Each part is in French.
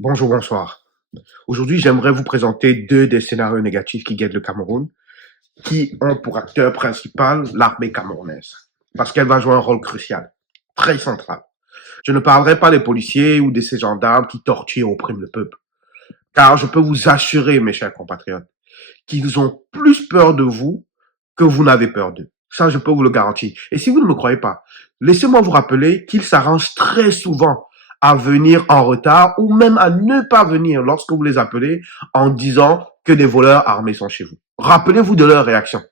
Bonjour, bonsoir. Aujourd'hui, j'aimerais vous présenter deux des scénarios négatifs qui guettent le Cameroun, qui ont pour acteur principal l'armée camerounaise, parce qu'elle va jouer un rôle crucial, très central. Je ne parlerai pas des policiers ou de ces gendarmes qui torturent et oppriment le peuple, car je peux vous assurer, mes chers compatriotes, qu'ils ont plus peur de vous que vous n'avez peur d'eux. Ça, je peux vous le garantir. Et si vous ne me croyez pas, laissez-moi vous rappeler qu'ils s'arrangent très souvent à venir en retard ou même à ne pas venir lorsque vous les appelez en disant que des voleurs armés sont chez vous. Rappelez-vous de leur réaction.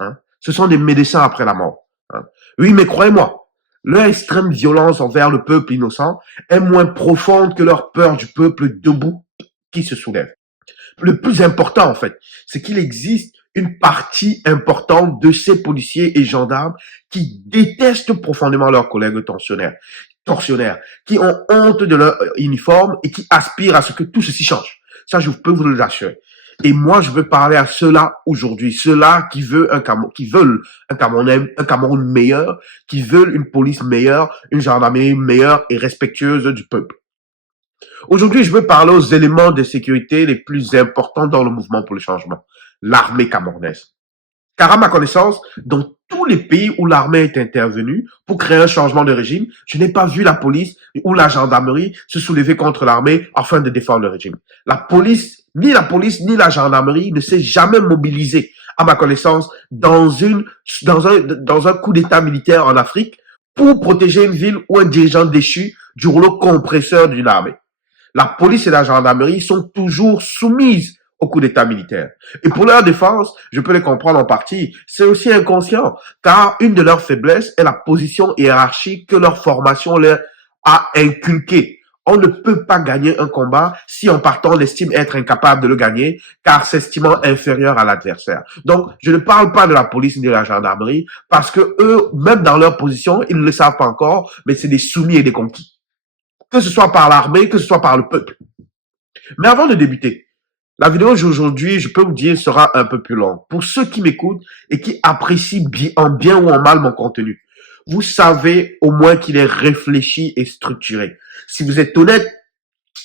Hein. Ce sont des médecins après la mort. Hein. Oui, mais croyez-moi, leur extrême violence envers le peuple innocent est moins profonde que leur peur du peuple debout qui se soulève. Le plus important, en fait, c'est qu'il existe une partie importante de ces policiers et gendarmes qui détestent profondément leurs collègues tortionnaires, qui ont honte de leur uniforme et qui aspirent à ce que tout ceci change. Ça, je peux vous l'assurer. Et moi, je veux parler à ceux-là aujourd'hui, ceux-là qui veulent un Cameroun meilleur, qui veulent une police meilleure, une gendarmerie meilleure et respectueuse du peuple. Aujourd'hui, je veux parler aux éléments de sécurité les plus importants dans le mouvement pour le changement, l'armée camerounaise. Car à ma connaissance, dans tous les pays où l'armée est intervenue pour créer un changement de régime, je n'ai pas vu la police ou la gendarmerie se soulever contre l'armée afin de défendre le régime. Ni la gendarmerie ne s'est jamais mobilisée, à ma connaissance, dans un coup d'état militaire en Afrique pour protéger une ville ou un dirigeant déchu du rouleau compresseur d'une armée. La police et la gendarmerie sont toujours soumises au coup d'état militaire. Et pour leur défense, je peux les comprendre en partie, c'est aussi inconscient, car une de leurs faiblesses est la position hiérarchique que leur formation leur a inculquée. On ne peut pas gagner un combat si en partant on estime être incapable de le gagner, car s'estimant inférieur à l'adversaire. Donc, je ne parle pas de la police ni de la gendarmerie, parce que eux, même dans leur position, ils ne le savent pas encore, mais c'est des soumis et des conquis. Que ce soit par l'armée, que ce soit par le peuple. Mais avant de débuter, la vidéo d'aujourd'hui, je peux vous dire, sera un peu plus longue. Pour ceux qui m'écoutent et qui apprécient en bien ou en mal mon contenu, vous savez au moins qu'il est réfléchi et structuré. Si vous êtes honnête,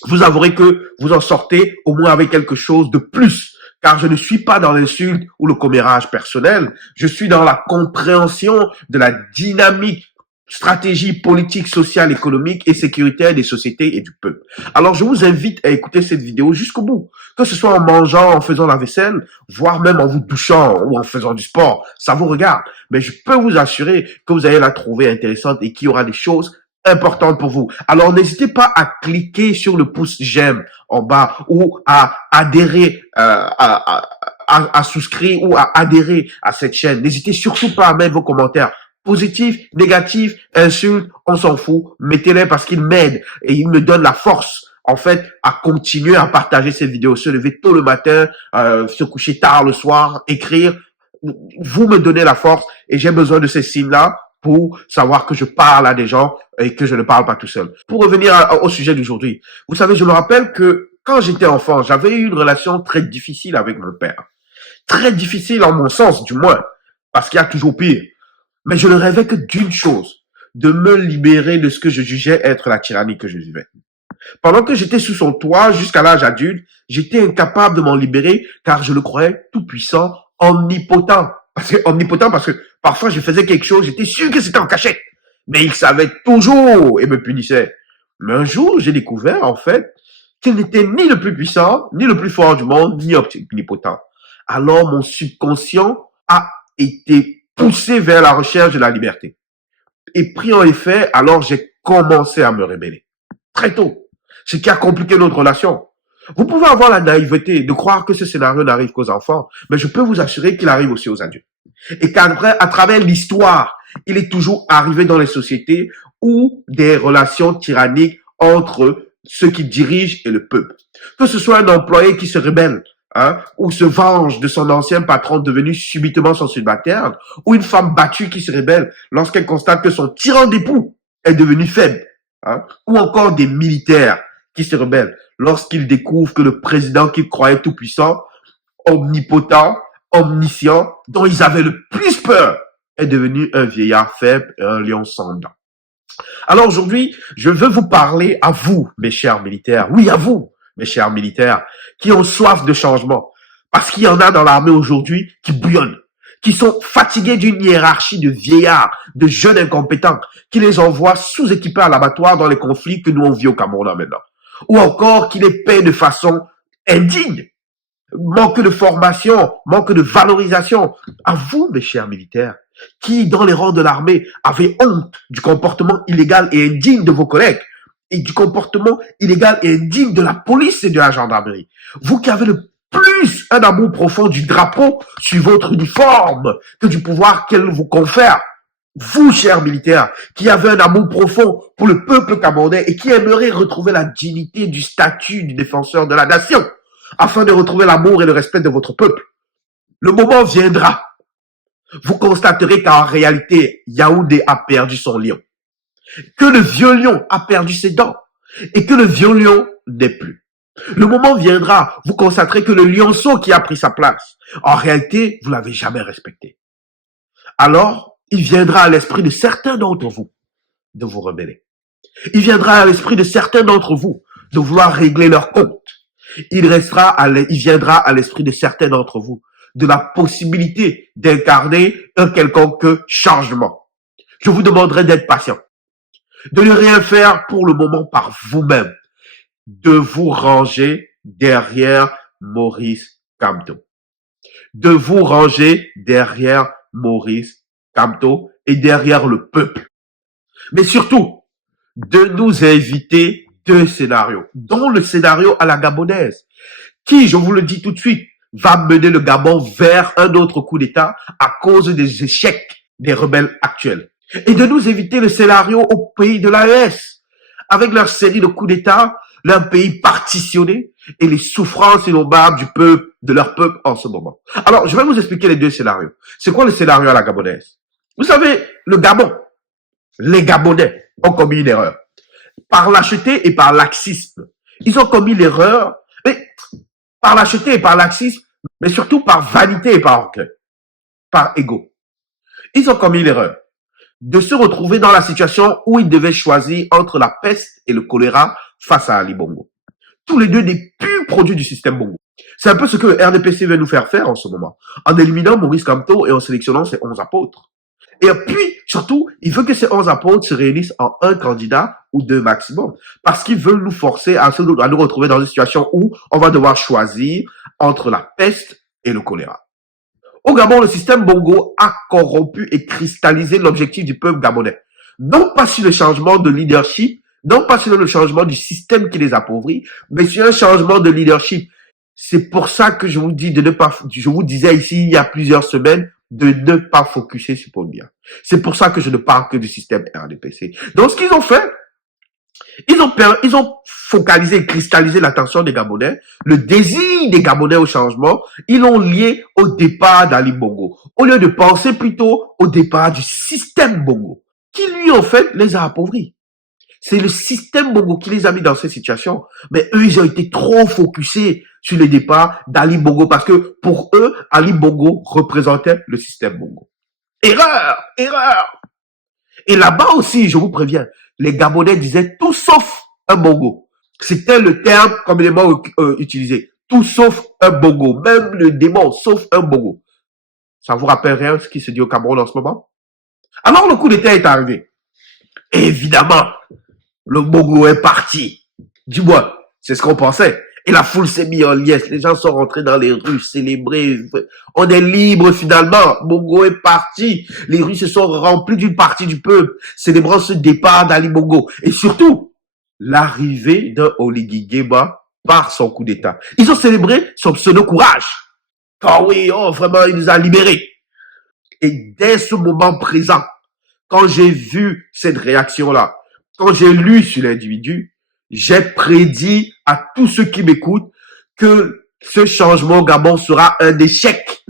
vous avouerez que vous en sortez au moins avec quelque chose de plus. Car je ne suis pas dans l'insulte ou le commérage personnel, je suis dans la compréhension de la dynamique stratégie politique, sociale, économique et sécuritaire des sociétés et du peuple. Alors, je vous invite à écouter cette vidéo jusqu'au bout. Que ce soit en mangeant, en faisant la vaisselle, voire même en vous douchant ou en faisant du sport. Ça vous regarde. Mais je peux vous assurer que vous allez la trouver intéressante et qu'il y aura des choses importantes pour vous. Alors, n'hésitez pas à cliquer sur le pouce j'aime en bas ou à adhérer à souscrire ou à adhérer à cette chaîne. N'hésitez surtout pas à mettre vos commentaires. Positif, négatif, insulte, on s'en fout. Mettez-les parce qu'ils m'aident et ils me donnent la force, en fait, à continuer à partager ces vidéos, se lever tôt le matin, se coucher tard le soir, écrire. Vous me donnez la force et j'ai besoin de ces signes-là pour savoir que je parle à des gens et que je ne parle pas tout seul. Pour revenir au sujet d'aujourd'hui, vous savez, je me rappelle que quand j'étais enfant, j'avais eu une relation très difficile avec mon père. Très difficile en mon sens, du moins, parce qu'il y a toujours pire. Mais je ne rêvais que d'une chose, de me libérer de ce que je jugeais être la tyrannie que je vivais. Pendant que j'étais sous son toit jusqu'à l'âge adulte, j'étais incapable de m'en libérer car je le croyais tout puissant, omnipotent. Omnipotent parce que parfois je faisais quelque chose, j'étais sûr que c'était en cachette. Mais il savait toujours et me punissait. Mais un jour, j'ai découvert en fait qu'il n'était ni le plus puissant, ni le plus fort du monde, ni omnipotent. Alors mon subconscient a été poussé vers la recherche de la liberté. Et pris en effet, alors j'ai commencé à me rébeller. Très tôt. Ce qui a compliqué notre relation. Vous pouvez avoir la naïveté de croire que ce scénario n'arrive qu'aux enfants, mais je peux vous assurer qu'il arrive aussi aux adultes. Et qu'à travers l'histoire, il est toujours arrivé dans les sociétés où des relations tyranniques entre ceux qui dirigent et le peuple. Que ce soit un employé qui se rébelle, ou se venge de son ancien patron devenu subitement son subalterne, ou une femme battue qui se rébelle lorsqu'elle constate que son tyran d'époux est devenu faible, ou encore des militaires qui se rebellent lorsqu'ils découvrent que le président qu'ils croyaient tout puissant, omnipotent, omniscient, dont ils avaient le plus peur, est devenu un vieillard faible et un lion sans dents. Alors aujourd'hui, je veux vous parler à vous, mes chers militaires. Oui, à vous, mes chers militaires, qui ont soif de changement. Parce qu'il y en a dans l'armée aujourd'hui qui bouillonnent, qui sont fatigués d'une hiérarchie de vieillards, de jeunes incompétents, qui les envoient sous-équipés à l'abattoir dans les conflits que nous on vit au Cameroun maintenant. Ou encore qui les paient de façon indigne. Manque de formation, manque de valorisation. À vous, mes chers militaires, qui, dans les rangs de l'armée, avez honte du comportement illégal et indigne de vos collègues et du comportement illégal et indigne de la police et de la gendarmerie. Vous qui avez le plus un amour profond du drapeau sur votre uniforme que du pouvoir qu'elle vous confère. Vous, chers militaires, qui avez un amour profond pour le peuple camerounais et qui aimeraient retrouver la dignité du statut du défenseur de la nation, afin de retrouver l'amour et le respect de votre peuple. Le moment viendra. Vous constaterez qu'en réalité, Yaoundé a perdu son lion. Que le vieux lion a perdu ses dents. Et que le vieux lion n'est plus. Le moment viendra, vous constaterez que le lionceau qui a pris sa place, en réalité, vous l'avez jamais respecté. Alors, il viendra à l'esprit de certains d'entre vous de vous rebeller. Il viendra à l'esprit de certains d'entre vous de vouloir régler leur compte. Il viendra à l'esprit de certains d'entre vous de la possibilité d'incarner un quelconque changement. Je vous demanderai d'être patient, de ne rien faire pour le moment par vous-même, de vous ranger derrière Maurice Kamto, de vous ranger derrière Maurice Kamto et derrière le peuple. Mais surtout, de nous éviter deux scénarios, dont le scénario à la gabonaise, qui, je vous le dis tout de suite, va mener le Gabon vers un autre coup d'État à cause des échecs des rebelles actuels. Et de nous éviter le scénario au pays de l'AES, avec leur série de coups d'État, leur pays partitionné et les souffrances innombrables du peuple, de leur peuple en ce moment. Alors, je vais vous expliquer les deux scénarios. C'est quoi le scénario à la gabonaise? Vous savez, le Gabon, les Gabonais ont commis une erreur. Par lâcheté et par laxisme. Ils ont commis l'erreur, mais par lâcheté et par laxisme, mais surtout par vanité et par orgueil, par ego. Ils ont commis l'erreur de se retrouver dans la situation où ils devaient choisir entre la peste et le choléra face à Ali Bongo. Tous les deux des purs produits du système Bongo. C'est un peu ce que le RDPC veut nous faire en ce moment, en éliminant Maurice Kamto et en sélectionnant ses 11 apôtres. Et puis, surtout, il veut que ces 11 apôtres se réunissent en un candidat ou deux maximum. Parce qu'ils veulent nous forcer à nous retrouver dans une situation où on va devoir choisir entre la peste et le choléra. Au Gabon, le système Bongo a corrompu et cristallisé l'objectif du peuple gabonais. Non pas sur le changement de leadership, non pas sur le changement du système qui les appauvrit, mais sur un changement de leadership. C'est pour ça que je vous dis de ne pas, je vous disais ici il y a plusieurs semaines, de ne pas focuser sur Paul Biya. C'est pour ça que je ne parle que du système RDPC. Donc, ce qu'ils ont fait, ils ont focalisé et cristallisé l'attention des Gabonais, le désir des Gabonais au changement, ils l'ont lié au départ d'Ali Bongo, au lieu de penser plutôt au départ du système Bongo, qui lui, en fait, les a appauvris. C'est le système Bongo qui les a mis dans cette situation. Mais eux, ils ont été trop focusés sur le départ d'Ali Bongo parce que pour eux, Ali Bongo représentait le système Bongo. Erreur! Erreur! Et là-bas aussi, je vous préviens, les Gabonais disaient tout sauf un Bongo. C'était le terme communément utilisé. Tout sauf un Bongo. Même le démon, sauf un Bongo. Ça vous rappelle rien ce qui se dit au Cameroun en ce moment? Alors le coup d'État est arrivé. Et évidemment, le Bongo est parti. Du moins, c'est ce qu'on pensait. Et la foule s'est mise en liesse. Les gens sont rentrés dans les rues, célébrer. On est libre finalement. Bongo est parti. Les rues se sont remplies d'une partie du peuple, célébrant ce départ d'Ali Bongo. Et surtout, l'arrivée d'un Oligui Nguema par son coup d'État. Ils ont célébré son pseudo-courage. Quand oui, oh, vraiment, il nous a libérés. Et dès ce moment présent, quand j'ai vu cette réaction-là, quand j'ai lu sur l'individu, j'ai prédit à tous ceux qui m'écoutent que ce changement au Gabon sera un échec.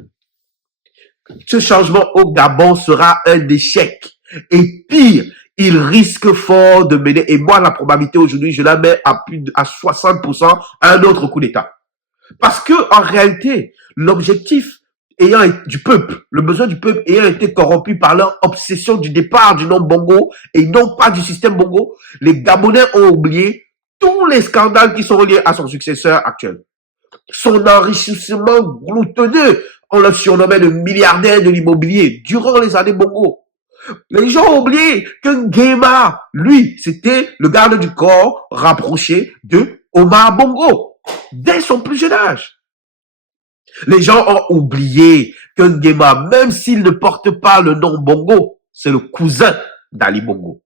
Ce changement au Gabon sera un échec. Et pire, il risque fort de mener, et moi, la probabilité aujourd'hui, je la mets à plus à 60% à un autre coup d'État. Parce que, en réalité, l'objectif du peuple, le besoin du peuple ayant été corrompu par leur obsession du départ du nom Bongo et non pas du système Bongo, les Gabonais ont oublié tous les scandales qui sont reliés à son successeur actuel. Son enrichissement gluttoneux, on le surnommait le milliardaire de l'immobilier durant les années Bongo. Les gens ont oublié que Nguema, lui, c'était le garde du corps rapproché de Omar Bongo dès son plus jeune âge. Les gens ont oublié que Nguema, même s'il ne porte pas le nom Bongo, c'est le cousin d'Ali Bongo.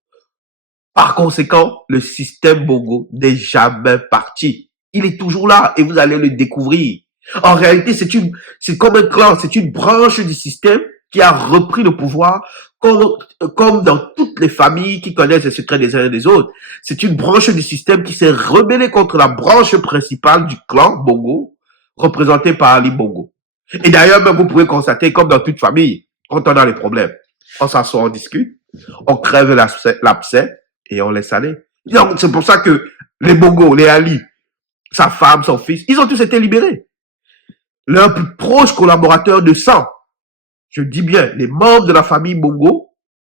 Par conséquent, le système Bongo n'est jamais parti. Il est toujours là et vous allez le découvrir. En réalité, c'est comme un clan, c'est une branche du système qui a repris le pouvoir comme dans toutes les familles qui connaissent les secrets des uns et des autres. C'est une branche du système qui s'est rebellée contre la branche principale du clan Bongo, représentée par Ali Bongo. Et d'ailleurs, même vous pouvez constater, comme dans toute famille, quand on a des problèmes, on s'assoit, on discute, on crève l'abcès et on laisse aller. Donc, c'est pour ça que les Bongo, les Ali, sa femme, son fils, ils ont tous été libérés. Leurs plus proches collaborateurs de sang, je dis bien, les membres de la famille Bongo,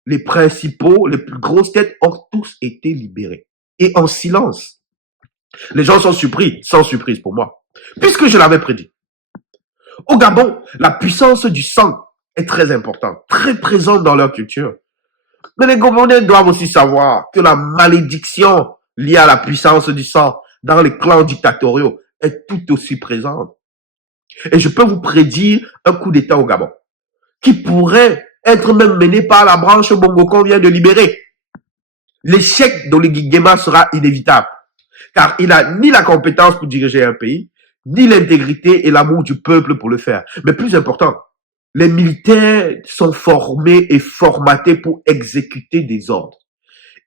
les principaux, les plus grosses têtes ont tous été libérés. Et en silence. Les gens sont surpris, sans surprise pour moi, puisque je l'avais prédit. Au Gabon, la puissance du sang est très importante, très présente dans leur culture. Mais les Gabonais doivent aussi savoir que la malédiction liée à la puissance du sang dans les clans dictatoriaux est tout aussi présente. Et je peux vous prédire un coup d'État au Gabon, qui pourrait être même mené par la branche Bongo qu'on vient de libérer. L'échec d'Oligui Nguema sera inévitable, car il n'a ni la compétence pour diriger un pays, ni l'intégrité et l'amour du peuple pour le faire. Mais plus important, les militaires sont formés et formatés pour exécuter des ordres.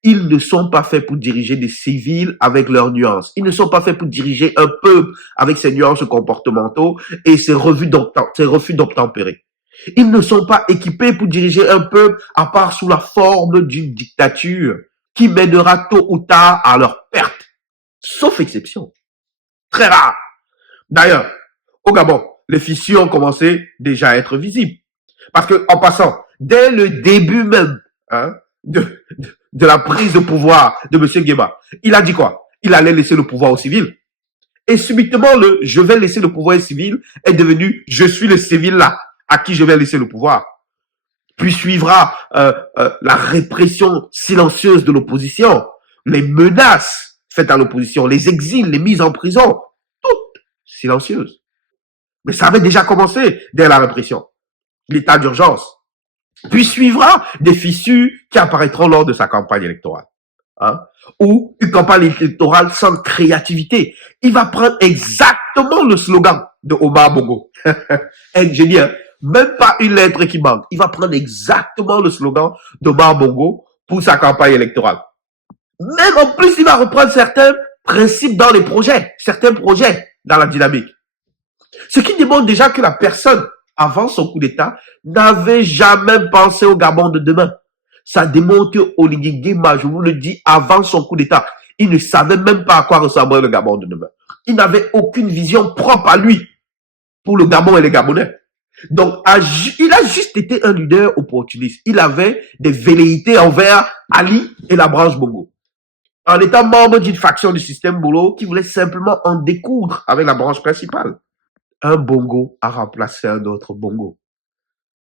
Ils ne sont pas faits pour diriger des civils avec leurs nuances. Ils ne sont pas faits pour diriger un peuple avec ses nuances comportementaux et ses refus d'obtempérer. Ils ne sont pas équipés pour diriger un peuple à part sous la forme d'une dictature qui mènera tôt ou tard à leur perte. Sauf exception. Très rare. D'ailleurs, au Gabon, les fissures ont commencé déjà à être visibles. Parce que, en passant, dès le début même, de la prise de pouvoir de M. Nguema, il a dit quoi? Il allait laisser le pouvoir aux civils. Et subitement, le je vais laisser le pouvoir aux civils est devenu je suis le civil là, à qui je vais laisser le pouvoir. Puis suivra la répression silencieuse de l'opposition, les menaces faites à l'opposition, les exils, les mises en prison, toutes silencieuses. Mais ça avait déjà commencé dès la répression, l'état d'urgence. Puis suivra des fissures qui apparaîtront lors de sa campagne électorale. Ou une campagne électorale sans créativité. Il va prendre exactement le slogan de Omar Bongo. Ingénieur, même pas une lettre qui manque. Il va prendre exactement le slogan d'Omar Bongo pour sa campagne électorale. Même en plus, il va reprendre certains principes dans les projets, certains projets dans la dynamique. Ce qui démontre déjà que la personne, avant son coup d'État, n'avait jamais pensé au Gabon de demain. Ça démontre que Oligui Nguema, je vous le dis, avant son coup d'État, il ne savait même pas à quoi ressemblerait le Gabon de demain. Il n'avait aucune vision propre à lui pour le Gabon et les Gabonais. Donc, il a juste été un leader opportuniste. Il avait des velléités envers Ali et la branche Bongo. En étant membre d'une faction du système Bolo qui voulait simplement en découdre avec la branche principale. Un Bongo a remplacé un autre Bongo,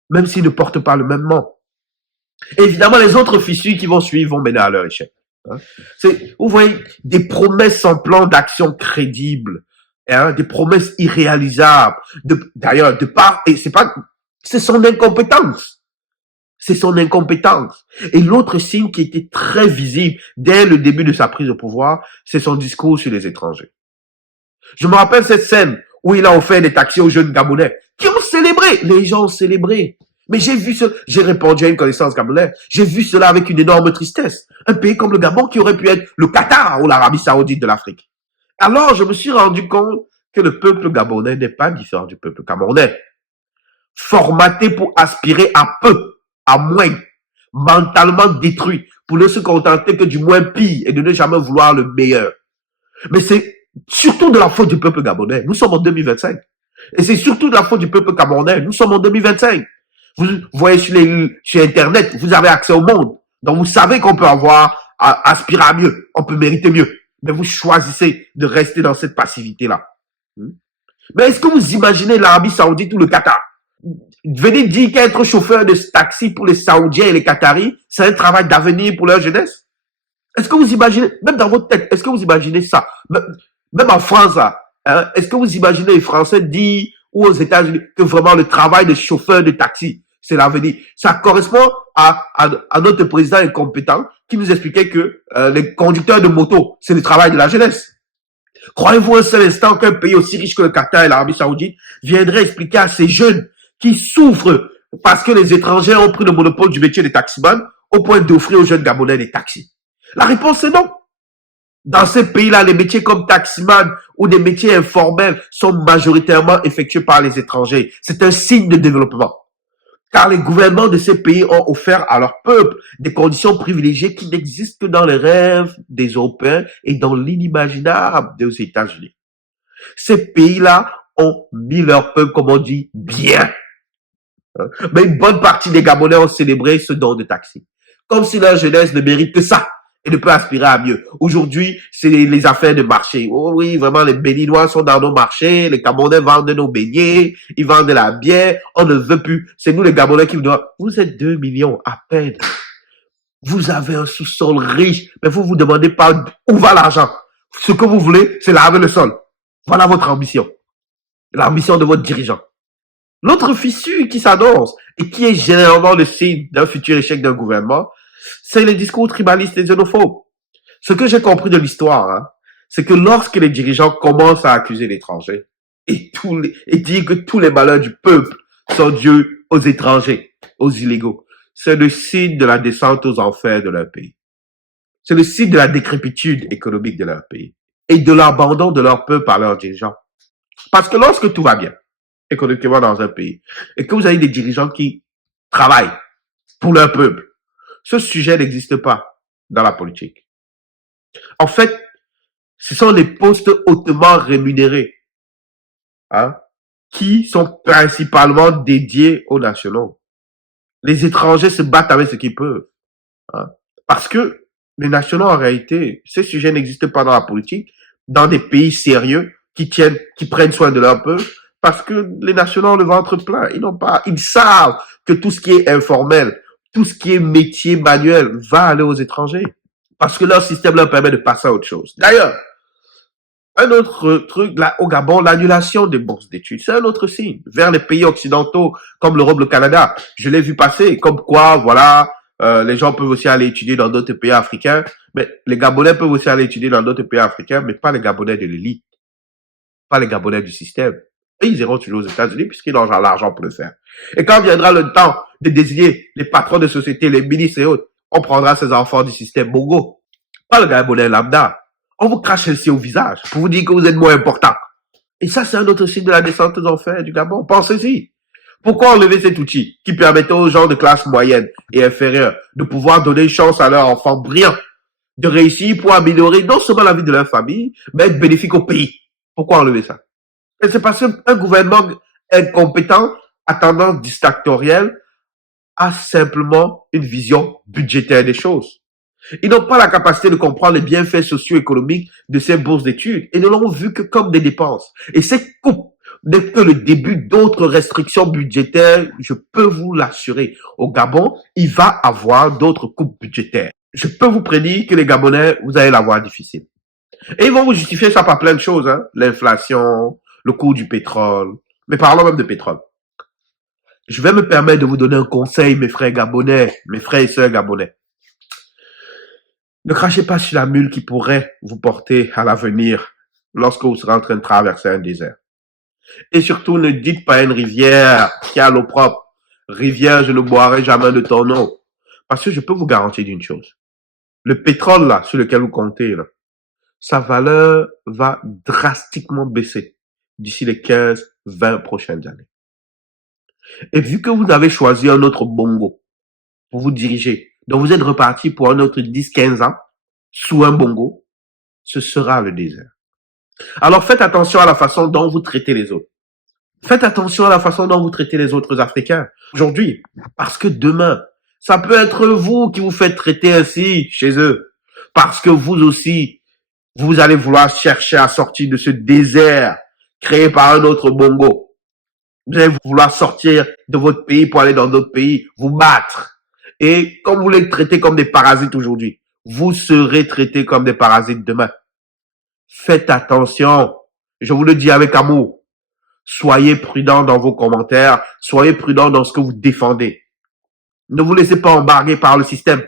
même s'ils ne portent pas le même nom. Et évidemment, les autres fissures qui vont suivre vont mener à leur échec. Vous voyez, des promesses sans plan d'action crédible, des promesses irréalisables. D'ailleurs, c'est son incompétence. C'est son incompétence. Et l'autre signe qui était très visible dès le début de sa prise de pouvoir, c'est son discours sur les étrangers. Je me rappelle cette scène où il a offert des taxis aux jeunes Gabonais qui ont célébré. Les gens ont célébré. Mais j'ai répondu à une connaissance gabonaise, j'ai vu cela avec une énorme tristesse. Un pays comme le Gabon qui aurait pu être le Qatar ou l'Arabie Saoudite de l'Afrique. Alors, je me suis rendu compte que le peuple gabonais n'est pas différent du peuple camerounais. Formaté pour aspirer à peu, à moins, mentalement détruit, pour ne se contenter que du moins pire et de ne jamais vouloir le meilleur. Mais c'est surtout de la faute du peuple gabonais. Nous sommes en 2025. Et c'est surtout de la faute du peuple camerounais. Nous sommes en 2025. Vous voyez sur Internet, vous avez accès au monde. Donc vous savez qu'on peut aspirer à mieux, on peut mériter mieux. Mais vous choisissez de rester dans cette passivité-là. Mais est-ce que vous imaginez l'Arabie Saoudite ou le Qatar? Venez dire qu'être chauffeur de taxi pour les Saoudiens et les Qataris, c'est un travail d'avenir pour leur jeunesse? Est-ce que vous imaginez, même dans votre tête, est-ce que vous imaginez ça? Même en France, là, hein, est-ce que vous imaginez les Français dire, ou aux États-Unis, que vraiment le travail de chauffeur de taxi, c'est l'avenir? Ça correspond à notre président incompétent qui nous expliquait que les conducteurs de moto, c'est le travail de la jeunesse. Croyez-vous un seul instant qu'un pays aussi riche que le Qatar et l'Arabie Saoudite viendrait expliquer à ces jeunes qui souffrent parce que les étrangers ont pris le monopole du métier de taximan au point d'offrir aux jeunes Gabonais des taxis? La réponse est non. Dans ces pays-là, les métiers comme taximan ou des métiers informels sont majoritairement effectués par les étrangers. C'est un signe de développement. Car les gouvernements de ces pays ont offert à leur peuple des conditions privilégiées qui n'existent que dans les rêves des Européens et dans l'inimaginable des États-Unis. Ces pays-là ont mis leur peuple, comme on dit, bien. Mais une bonne partie des Gabonais ont célébré ce don de taxi. Comme si leur jeunesse ne mérite que ça et ne peut aspirer à mieux. Aujourd'hui, c'est les affaires de marché. Oh oui, vraiment, les Béninois sont dans nos marchés, les Gabonais vendent nos beignets, ils vendent de la bière, on ne veut plus. C'est nous les Gabonais qui vous disons, vous êtes 2 millions à peine. Vous avez un sous-sol riche, mais vous vous demandez pas où va l'argent. Ce que vous voulez, c'est laver le sol. Voilà votre ambition. L'ambition de votre dirigeant. L'autre fissure qui s'annonce et qui est généralement le signe d'un futur échec d'un gouvernement, c'est les discours tribalistes et xénophobes. Ce que j'ai compris de l'histoire, hein, c'est que lorsque les dirigeants commencent à accuser l'étranger et dire que tous les malheurs du peuple sont dus aux étrangers, aux illégaux, c'est le signe de la descente aux enfers de leur pays. C'est le signe de la décrépitude économique de leur pays et de l'abandon de leur peuple par leurs dirigeants. Parce que lorsque tout va bien, économiquement dans un pays, et que vous avez des dirigeants qui travaillent pour leur peuple, ce sujet n'existe pas dans la politique. En fait, ce sont les postes hautement rémunérés, hein, qui sont principalement dédiés aux nationaux. Les étrangers se battent avec ce qu'ils peuvent, hein, parce que les nationaux, en réalité, ces sujets n'existent pas dans la politique, dans des pays sérieux qui prennent soin de leur peuple, parce que les nationaux ont le ventre plein. Ils savent que tout ce qui est informel, tout ce qui est métier manuel va aller aux étrangers. Parce que leur système leur permet de passer à autre chose. D'ailleurs, un autre truc, là, au Gabon, l'annulation des bourses d'études, c'est un autre signe. Vers les pays occidentaux, comme l'Europe, le Canada, je l'ai vu passer, comme quoi, voilà, les gens peuvent aussi aller étudier dans d'autres pays africains, mais les Gabonais peuvent aussi aller étudier dans d'autres pays africains, mais pas les Gabonais de l'élite, pas les Gabonais du système. Et ils iront toujours aux États-Unis puisqu'ils ont l'argent pour le faire. Et quand viendra le temps de désigner les patrons de société, les ministres et autres, on prendra ces enfants du système Bongo. Pas le Gabonais lambda. On vous crache ici au visage pour vous dire que vous êtes moins important. Et ça, c'est un autre signe de la descente aux enfers du Gabon. Pensez-y. Pourquoi enlever cet outil qui permettait aux gens de classe moyenne et inférieure de pouvoir donner une chance à leurs enfants brillants de réussir pour améliorer non seulement la vie de leur famille, mais être bénéfique au pays? Pourquoi enlever ça? Et c'est parce qu'un gouvernement incompétent à tendance dictatorielle a simplement une vision budgétaire des choses. Ils n'ont pas la capacité de comprendre les bienfaits socio-économiques de ces bourses d'études et ne l'ont vu que comme des dépenses. Et ces coupes n'est que le début d'autres restrictions budgétaires, je peux vous l'assurer. Au Gabon, il va avoir d'autres coupes budgétaires. Je peux vous prédire que les Gabonais, vous allez l'avoir difficile. Et ils vont vous justifier ça par plein de choses, hein. L'inflation, le coût du pétrole. Mais parlons même de pétrole. Je vais me permettre de vous donner un conseil, mes frères gabonais, mes frères et sœurs gabonais. Ne crachez pas sur la mule qui pourrait vous porter à l'avenir lorsque vous serez en train de traverser un désert. Et surtout, ne dites pas à une rivière qui a l'eau propre, rivière, je ne boirai jamais de ton eau. Parce que je peux vous garantir d'une chose. Le pétrole, là, sur lequel vous comptez, là, sa valeur va drastiquement baisser d'ici les 15-20 prochaines années. Et vu que vous avez choisi un autre bongo pour vous diriger, donc vous êtes reparti pour un autre 10-15 ans sous un bongo, ce sera le désert. Alors faites attention à la façon dont vous traitez les autres. Faites attention à la façon dont vous traitez les autres Africains aujourd'hui, parce que demain, ça peut être vous qui vous faites traiter ainsi chez eux, parce que vous aussi, vous allez vouloir chercher à sortir de ce désert créé par un autre Bongo. Vous allez vouloir sortir de votre pays pour aller dans d'autres pays, vous battre. Et comme vous les traitez comme des parasites aujourd'hui, vous serez traités comme des parasites demain. Faites attention. Je vous le dis avec amour. Soyez prudent dans vos commentaires. Soyez prudent dans ce que vous défendez. Ne vous laissez pas embarquer par le système.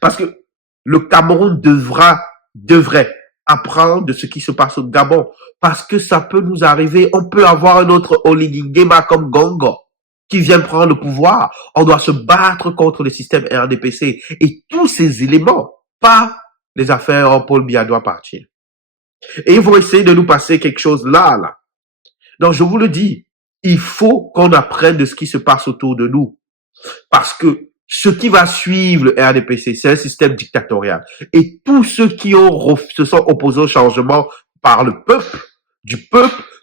Parce que le Cameroun devrait apprendre de ce qui se passe au Gabon. Parce que ça peut nous arriver. On peut avoir un autre Oligui Nguema comme Gongo qui vient prendre le pouvoir. On doit se battre contre le système RDPC. Et tous ces éléments, pas les affaires en Paul Biya doit partir. Et ils vont essayer de nous passer quelque chose là. Donc, je vous le dis, il faut qu'on apprenne de ce qui se passe autour de nous. Parce que ce qui va suivre le RDPC, c'est un système dictatorial. Et tous ceux qui se sont opposés au changement par le peuple,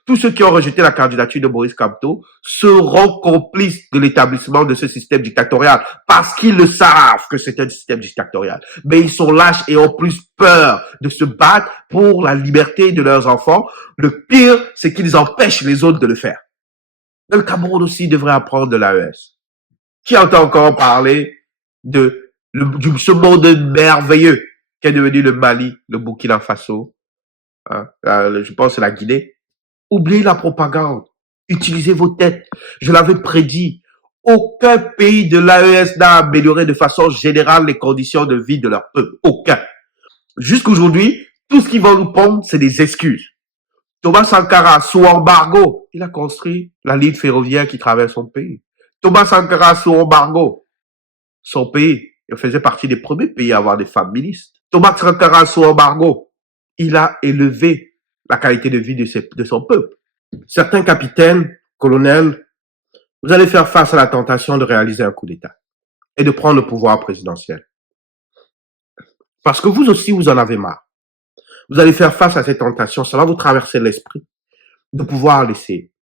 tous ceux qui ont rejeté la candidature de Maurice Kamto seront complices de l'établissement de ce système dictatorial parce qu'ils le savent que c'est un système dictatorial. Mais ils sont lâches et ont plus peur de se battre pour la liberté de leurs enfants. Le pire, c'est qu'ils empêchent les autres de le faire. Le Cameroun aussi devrait apprendre de l'AES. Qui entend encore parler de ce monde merveilleux qui est devenu le Mali, le Burkina Faso, je pense que c'est la Guinée. Oubliez la propagande. Utilisez vos têtes. Je l'avais prédit. Aucun pays de l'AES n'a amélioré de façon générale les conditions de vie de leur peuple. Aucun. Jusqu'aujourd'hui, tout ce qu'ils vont nous prendre, c'est des excuses. Thomas Sankara, sous embargo, il a construit la ligne ferroviaire qui traverse son pays. Thomas Sankara, sous embargo, son pays, il faisait partie des premiers pays à avoir des femmes ministres. Thomas Sankara, sous embargo, il a élevé la qualité de vie de son peuple. Certains capitaines, colonels, vous allez faire face à la tentation de réaliser un coup d'État et de prendre le pouvoir présidentiel. Parce que vous aussi, vous en avez marre. Vous allez faire face à cette tentation, ça va vous traverser l'esprit de pouvoir laisser.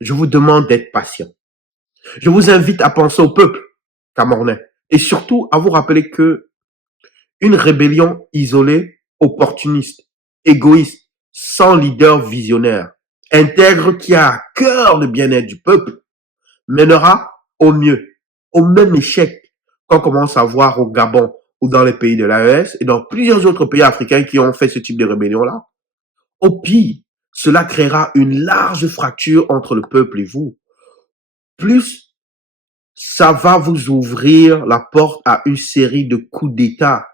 Je vous demande d'être patient. Je vous invite à penser au peuple camerounais et surtout à vous rappeler que une rébellion isolée, opportuniste, égoïste, sans leader visionnaire, intègre qui a à cœur le bien-être du peuple, mènera au mieux, au même échec qu'on commence à voir au Gabon ou dans les pays de l'AES et dans plusieurs autres pays africains qui ont fait ce type de rébellion-là. Au pire, cela créera une large fracture entre le peuple et vous. Plus, ça va vous ouvrir la porte à une série de coups d'État.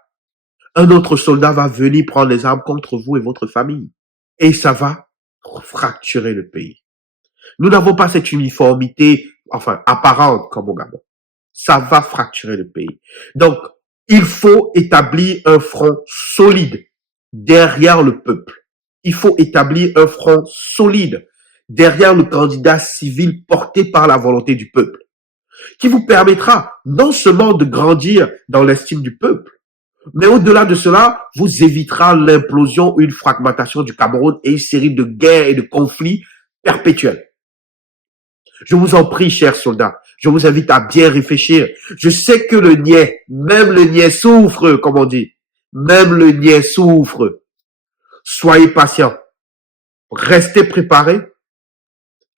Un autre soldat va venir prendre les armes contre vous et votre famille. Et ça va fracturer le pays. Nous n'avons pas cette uniformité, apparente comme au Gabon. Ça va fracturer le pays. Donc, il faut établir un front solide derrière le peuple. Il faut établir un front solide derrière le candidat civil porté par la volonté du peuple, qui vous permettra non seulement de grandir dans l'estime du peuple, mais au-delà de cela, vous évitera l'implosion ou une fragmentation du Cameroun et une série de guerres et de conflits perpétuels. Je vous en prie, chers soldats, je vous invite à bien réfléchir. Je sais que le niais, même le niais souffre, comme on dit. Même le niais souffre. Soyez patients. Restez préparés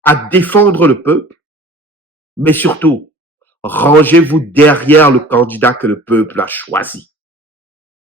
à défendre le peuple, mais surtout, rangez-vous derrière le candidat que le peuple a choisi.